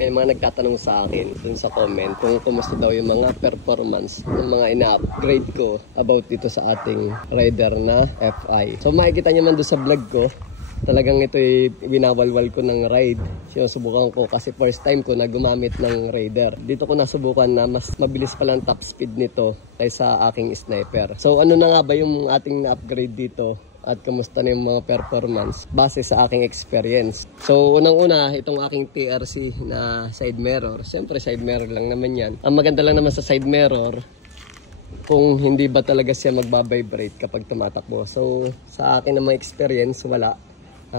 May mga nagtatanong sa akin dun sa comment kung kumusta daw yung mga performance ng mga ina-upgrade ko about dito sa ating rider na FI. So makikita nyo man doon sa vlog ko, talagang ito'y winawalwal ko ng ride. Sinusubukan ko kasi first time ko na gumamit ng Raider. Dito ko nasubukan na mas mabilis palang top speed nito kaysa aking Sniper. So ano na nga ba yung ating na-upgrade dito? At kamusta na yung mga performance base sa aking experience. So unang-una, itong aking TRC na side mirror. Siyempre side mirror lang naman yan. Ang maganda lang naman sa side mirror, kung hindi ba talaga siya magbabibrate kapag tumatakbo. So sa akin na mga experience, wala.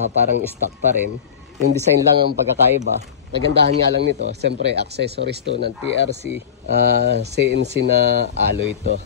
Parang stock pa rin. Yung design lang ang pagkakaiba. Nagandahan nga lang nito, siyempre accessories to ng TRC. CNC na alloy ito.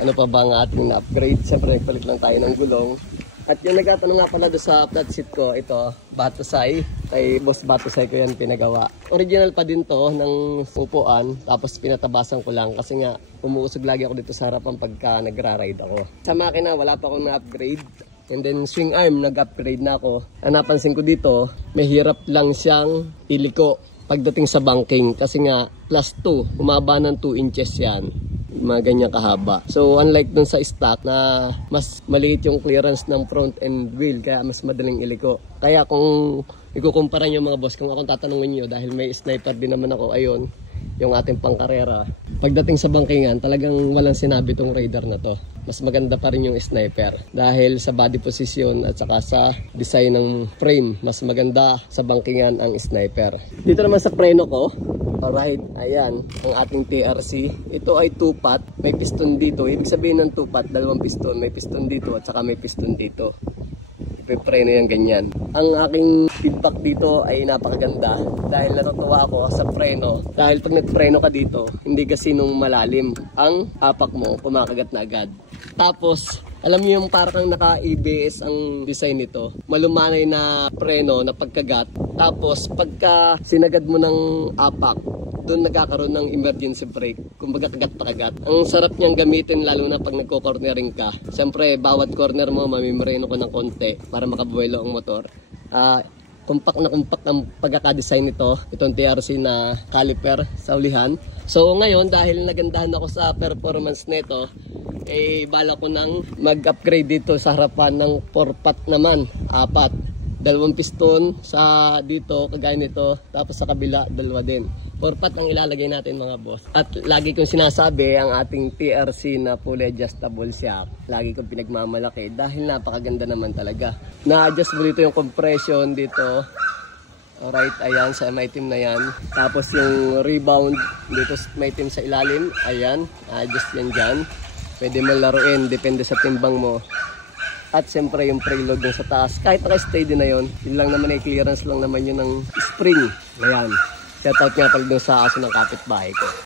Ano pa ba ang ating na-upgrade? Siyempre nagpalit lang tayo ng gulong. At yung nagtatanong nga pala doon sa flat seat ko, ito, Batusay. Kay Boss Batusay ko yan pinagawa. Original pa din to ng upuan, tapos pinatabasan ko lang kasi nga umuusog lagi ako dito sa harapan pagka nagra-ride ako. Sa makina, wala pa akong na-upgrade. And then swing arm, nag-upgrade na ako. Ang napansin ko dito, may hirap lang siyang iliko pagdating sa banking. Kasi nga, plus 2, humaba ng 2 inches yan. Mga ganyan kahaba. So unlike dun sa stock na mas maliit yung clearance ng front end wheel, kaya mas madaling iliko. Kaya kung ikukumpara nyo mga boss, kung akong tatanungin nyo, dahil may sniper din naman ako, ayun, yung ating pangkarera. Pagdating sa bangkingan, talagang walang sinabi tong Raider na to. Mas maganda pa rin yung Sniper. Dahil sa body position at saka sa design ng frame, mas maganda sa bangkingan ang Sniper. Dito naman sa preno ko, alright, ayan, ang ating TRC. Ito ay 2-pot, may piston dito. Ibig sabihin ng 2-pot, dalawang piston. May piston dito at saka may piston dito. Ipipreno yan ganyan. Ang aking feedback dito ay napakaganda dahil natutuwa ako sa preno. Dahil pag nagpreno ka dito, hindi kasi nung malalim. Ang apak mo, pumakagat na agad. Tapos, alam niyo yung parang naka-ABS ang design nito. Malumanay na preno na pagkagat. Tapos, pagka sinagad mo ng apak, doon nagkakaroon ng emergency brake. Kumbaga kagat pa kagat. Ang sarap niyang gamitin lalo na pag nagko-cornering ka. Siyempre, bawat corner mo, mamimreno ko ng konti para makabuelo ang motor. Kumpak na kumpak ang pagkakadesign nito. Itong TRC na caliper sa ulihan. So ngayon, dahil nagandahan ako sa performance nito, bala ko nang mag-upgrade dito sa harapan ng 4-pot naman. 4. Dalawang piston sa dito, kagaya nito. Tapos sa kabila, dalawa din. 4-pot ang ilalagay natin mga boss. At lagi kong sinasabi ang ating TRC na fully adjustable shock. Lagi kong pinagmamalaki dahil napakaganda naman talaga. Na-adjust mo dito yung compression dito. Alright, ayan, sa maitim na yan. Tapos yung rebound dito maitim sa ilalim. Ayan, adjust yan dyan. Pwede mo laruin, depende sa timbang mo. At siyempre yung preload yung sa taas. Kahit naka-steady na yun, yun lang naman ay clearance lang naman yun ng spring. Ayan. Shoutout nga pala dun sa aso ng kapitbahay ko.